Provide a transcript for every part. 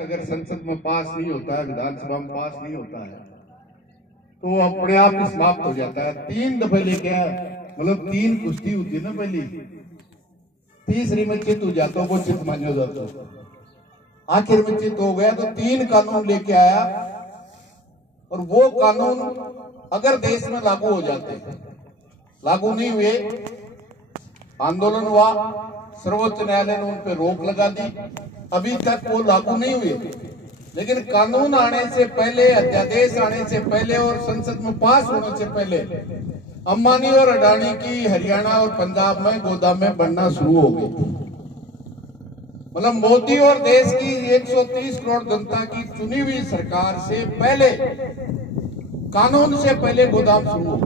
अगर संसद में पास नहीं होता है, विधानसभा में पास नहीं होता है, तो वो अपने आप ही समाप्त हो जाता है। 3 दफे लेके आया, मतलब 3 कुश्ती होती है ना पहली, तीसरी में चित हो जाता, वो चित मान जाता, आखिर में चित हो गया तो 3 कानून लेके आया। और वो कानून अगर देश में लागू हो जाते, लागू नहीं हुए, आंदोलन हुआ, सर्वोच्च न्यायालय ने उन पर रोक लगा दी, अभी तक वो लागू नहीं हुए। लेकिन कानून आने से पहले, अध्यादेश आने से पहले और संसद में पास होने से पहले अंबानी और अडानी की हरियाणा और पंजाब में गोदामें बनना शुरू हो गई। मतलब मोदी और देश की 130 करोड़ जनता की चुनी हुई सरकार से पहले, कानून से पहले गोदाम शुरू हो।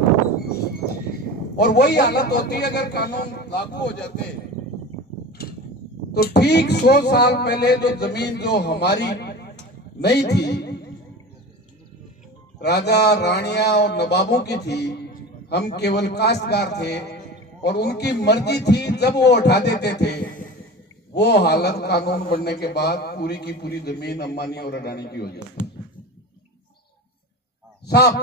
और वही हालत होती है अगर कानून लागू हो जाते, तो ठीक 100 साल पहले जो जमीन जो हमारी नहीं थी, राजा रानियां और नवाबों की थी, हम केवल काश्तकार थे और उनकी मर्जी थी जब वो उठा देते थे, वो हालत कानून बनने के बाद पूरी की पूरी जमीन अंबानी और अडानी की हो जाती साफ।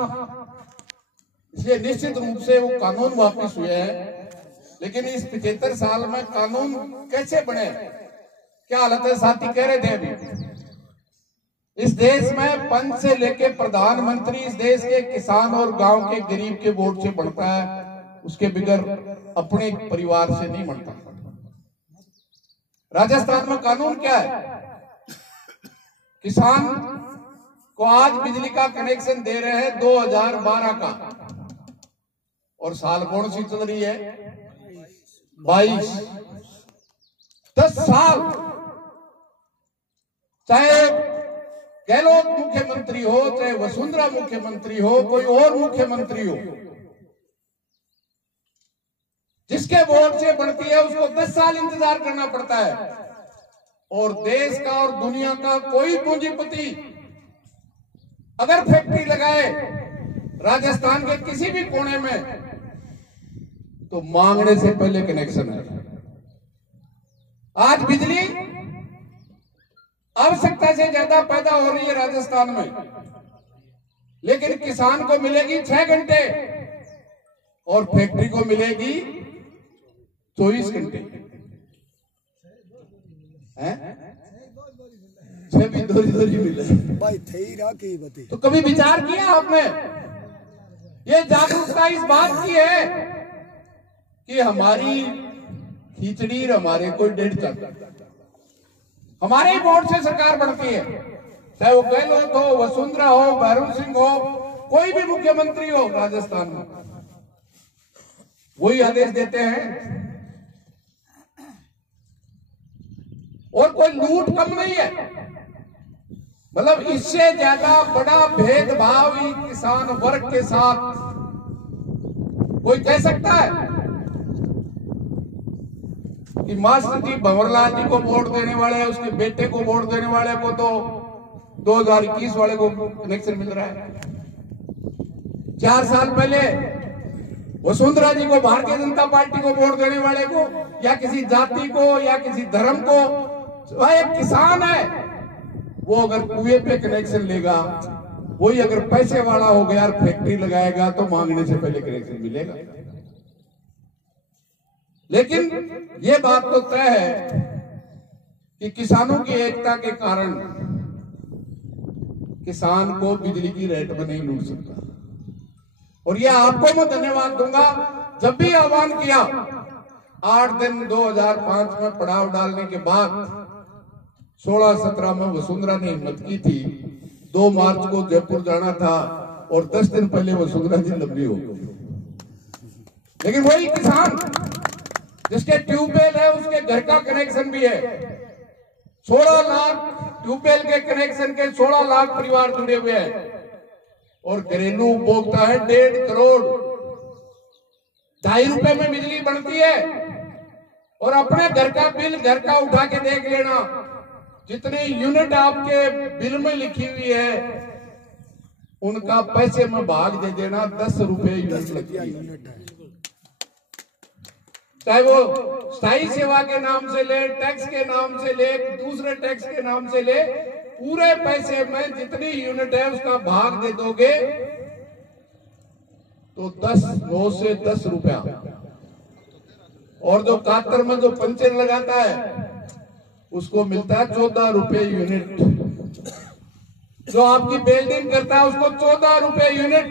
इसलिए निश्चित रूप से वो कानून वापस हुए हैं। लेकिन इस 75 साल में कानून कैसे बने, क्या हालत है? साथी कह रहे थे अभी, इस देश में पंच से लेके प्रधानमंत्री इस देश के किसान और गांव के गरीब के वोट से बढ़ता है, उसके बगैर अपने परिवार से नहीं बढ़ता। राजस्थान में कानून क्या है? किसान को आज बिजली का कनेक्शन दे रहे हैं 2012 का, और साल कौन सी चल रही है? 22। 10 साल, चाहे गहलोत मुख्यमंत्री हो, चाहे वसुंधरा मुख्यमंत्री हो, कोई और मुख्यमंत्री हो, जिसके वोट से बढ़ती है उसको 10 साल इंतजार करना पड़ता है। और देश का और दुनिया का कोई पूंजीपति अगर फैक्ट्री लगाए राजस्थान के किसी भी कोने में, तो मांगने से पहले कनेक्शन है। आज बिजली आवश्यकता से ज्यादा पैदा हो रही है राजस्थान में, लेकिन किसान को मिलेगी 6 घंटे और फैक्ट्री को मिलेगी 24 घंटे। छह भी दोरी मिले भाई, तो कभी विचार किया आपने? ये जागरूकता इस बात की है कि हमारी खिचड़ी हमारे को 1.5 तक, हमारे ही वोट से सरकार बढ़ती है, चाहे वो गहलोत हो, वसुंधरा हो, भैरव सिंह हो, कोई भी मुख्यमंत्री हो राजस्थान में, वही आदेश देते हैं। और कोई लूट कम नहीं है। मतलब इससे ज्यादा बड़ा भेदभाव ही किसान वर्ग के साथ कोई कह सकता है? कि मास्टर जी भंवरलाल जी को वोट देने वाले, उसके बेटे को वोट देने वाले को तो 2021 वाले को कनेक्शन मिल रहा है। 4 साल पहले वसुंधरा जी को, भारतीय जनता पार्टी को वोट देने वाले को, या किसी जाति को या किसी धर्म को, वह एक किसान है, वो अगर कुएं पे कनेक्शन लेगा, वही अगर पैसे वाला हो गया और फैक्ट्री लगाएगा तो मांगने से पहले कनेक्शन मिलेगा। लेकिन ये बात तो तय है कि किसानों की एकता के कारण किसान को बिजली की रेट में नहीं लूट सकता। और ये आपको मैं धन्यवाद दूंगा, जब भी आह्वान किया 8 दिन 2005 में पड़ाव डालने के बाद 16-17 में वसुंधरा ने हिम्मत की थी। 2 मार्च को जयपुर जाना था और 10 दिन पहले वसुंधरा जी लंबी हो गई। लेकिन वही किसान जिसके ट्यूबवेल है, उसके घर का कनेक्शन भी है। 16 लाख ट्यूबवेल के कनेक्शन के 16 लाख परिवार जुड़े हुए हैं और घरेलू उपभोक्ता है 1.5 करोड़। 2.5 रुपए में बिजली बनती है। और अपने घर का बिल घर का उठा के देख लेना, जितनी यूनिट आपके बिल में लिखी हुई है उनका पैसे में भाग दे देना, 10 रुपए यूनिट लगती है। चाहे वो स्थायी सेवा के नाम से ले, टैक्स के नाम से ले, दूसरे टैक्स के नाम से ले, पूरे पैसे में जितनी यूनिट है उसका भाग दे दोगे तो 9 से 10 रुपया, और जो कातर में जो पंचर लगाता है उसको मिलता है 14 रुपए यूनिट, जो आपकी वेल्डिंग करता है उसको 14 रुपए यूनिट।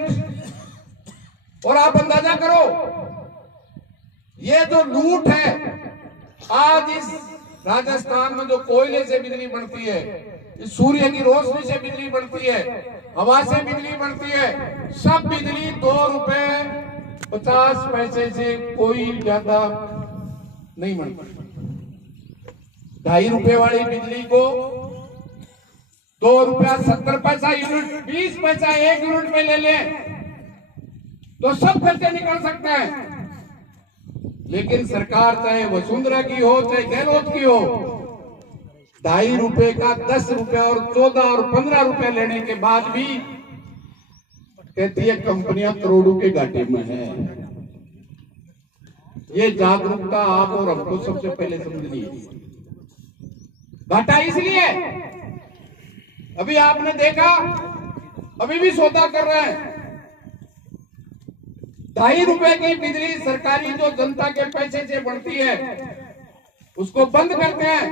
और आप अंदाजा करो ये जो लूट है, आज इस राजस्थान में जो कोयले से बिजली बनती है, इस सूर्य की रोशनी से बिजली बनती है, हवा से बिजली बनती है, सब बिजली 2 रुपए 50 पैसे से कोई ज्यादा नहीं बनती। 2.5 रुपए वाली बिजली को 2 रुपया 70 पैसा यूनिट, 20 पैसा 1 यूनिट में ले लें तो सब खर्चे निकल सकते हैं। लेकिन सरकार चाहे वसुंधरा की हो चाहे गहलोत की हो, 2.5 रुपए का 10 रुपया और 14 और 15 रुपए लेने के बाद भी कहती है कंपनियां करोड़ों के घाटे में है। ये जागरूकता आप और हमको सबसे पहले समझनी है। घाटा इसलिए अभी आपने देखा, अभी भी सौदा कर रहे हैं, 2.5 रुपए की बिजली सरकारी जो जनता के पैसे से बढ़ती है उसको बंद करते हैं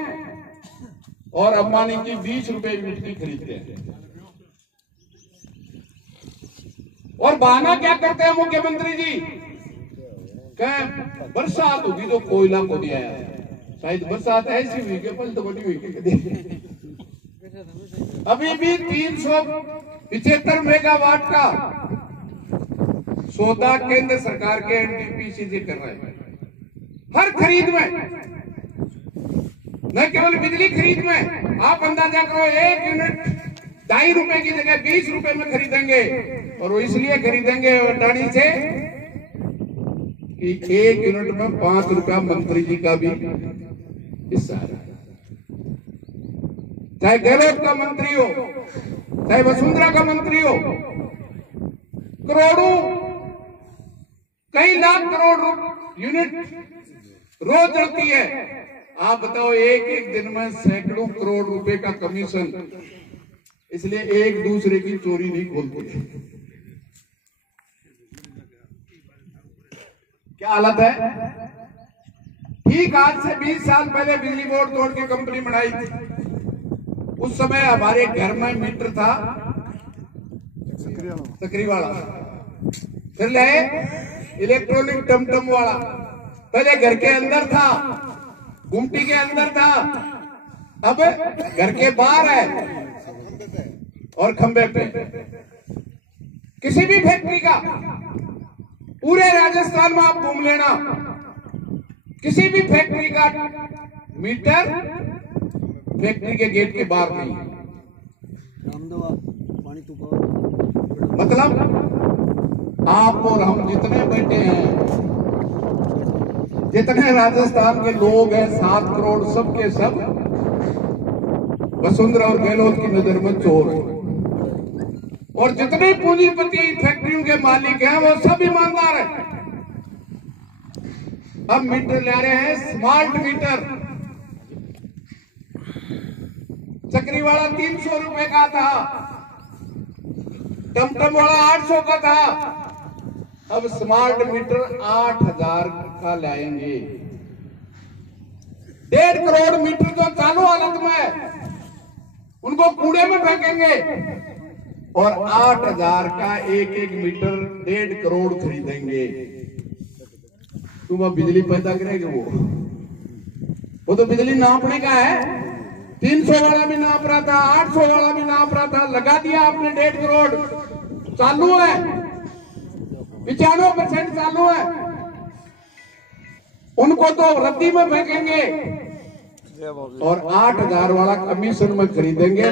और अंबानी की 20 रुपए यूनिट की खरीदते हैं। और बहाना क्या करते हैं मुख्यमंत्री जी, कहें बरसात होगी तो कोयला को दिया है, शायद बरसात ऐसी हुई कि पल तो बड़ी हुई। अभी भी 375 मेगावाट का सौदा केंद्र सरकार के एनटीपीसी से कर रहे हैं, हर खरीद में, न केवल बिजली खरीद में। आप अंदाजा करो 1 यूनिट 2.5 रुपए की जगह 20 रुपए में खरीदेंगे, और वो इसलिए खरीदेंगे अडानी से कि 1 यूनिट में 5 रुपया मंत्री जी का भी हिस्सा है। चाहे गहलोत का मंत्री हो चाहे वसुंधरा का मंत्री हो, करोड़ों कई लाख करोड़ यूनिट रोज जलती है। आप बताओ एक एक दिन में सैकड़ों करोड़ रुपए का कमीशन, इसलिए एक दूसरे की चोरी नहीं खोलते। क्या हालत है। ठीक आज से 20 साल पहले बिजली बोर्ड तोड़ के कंपनी बनाई थी। उस समय हमारे घर में मीटर था सक्रिय वाला, फिर ले इलेक्ट्रॉनिक टमटम वाला, पहले घर के अंदर था, गुमटी के अंदर था, अब घर के बाहर है और खंबे पे। किसी भी फैक्ट्री का पूरे राजस्थान में आप घूम लेना, किसी भी फैक्ट्री का मीटर फैक्ट्री के गेट के बाहर नहीं है। मतलब आप और हम जितने बैठे हैं, जितने राजस्थान के लोग हैं 7 करोड़, सब के सब वसुंधरा और गहलोत की नजर में चोर है। और जितने पूंजीपति फैक्ट्रियों के मालिक हैं वो सब ईमानदार हैं। अब मीटर ले रहे हैं स्मार्ट मीटर। चक्री वाला 300 रुपए का था, टमटम वाला 800 का था, अब स्मार्ट मीटर 8000 का लाएंगे। 1.5 करोड़ मीटर जो चालू हालत में है उनको कूड़े में फेंकेंगे, और 8000 का एक एक मीटर 1.5 करोड़ खरीदेंगे। तुम बिजली पैदा करेंगे, वो तो बिजली नापने का है। 300 वाला भी नाप रहा था, 800 वाला भी नाप रहा था, लगा दिया आपने 1.5 करोड़। चालू है, 95% चालू है, उनको तो रद्दी में फेंकेंगे और 8000 वाला कमीशन में खरीदेंगे।